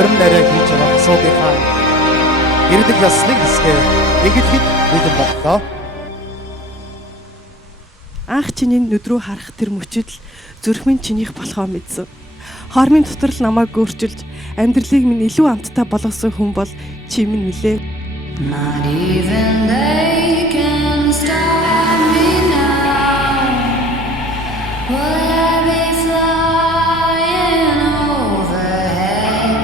хорим нараа хийж байгаа асуудлынхаа ирдэг ясныг хэсгээ ингэж бэлэн боллоо. Анх чиний нүд рүү харах тэр мөчөдл зүрх минь чинийх болохоо мэдсэн. Хормын доторл намайг өөрчилж амьдралыг минь илүү амттай болгосон хүн бол чи минь үлээ. Not even they can stop me now. Will I be flying overhead?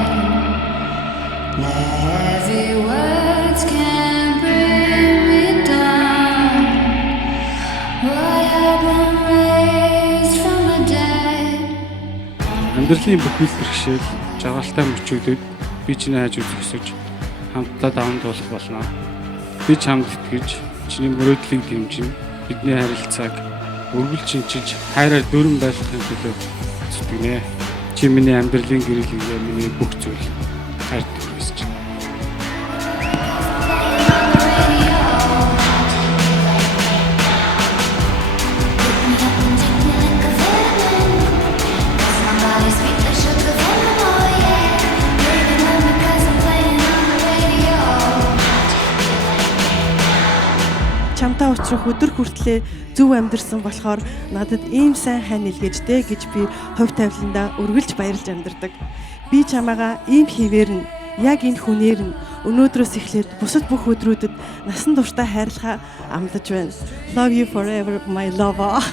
The heavy words can't bring me down. Will I been raised from the dead? Амьдралын бүх бэлтгэл жаргалтай мөчүүдэд би чиний хайж үзэх хүсэж хамтдаа даван туулах болно. Би чамд итгэж, чиний мөрөөдлийг дэмжин, бидний харилцааг өргөл шинчилж, хайраар дүүрэн байлгахын төлөө зүтгэнэ. Чи миний амьдралын гэрэл гэгээ миний бүх зүйл хайрт хүсэж байна. Чамтай уулзах өдөр хүртлээр зөв амьдэрсэн болохоор надад ийм сайн хань илгээжтэй гэж би хувь тавиландаа үргэлж баярлж амьдардаг. Би чамаагаа ийм хിവэр нь яг энэ хүнээр нь өнөөдрөөс эхлээд бусад бүх өдрүүдэд насан туршдаа хайрлахаа амлаж байна. Love you forever my lover.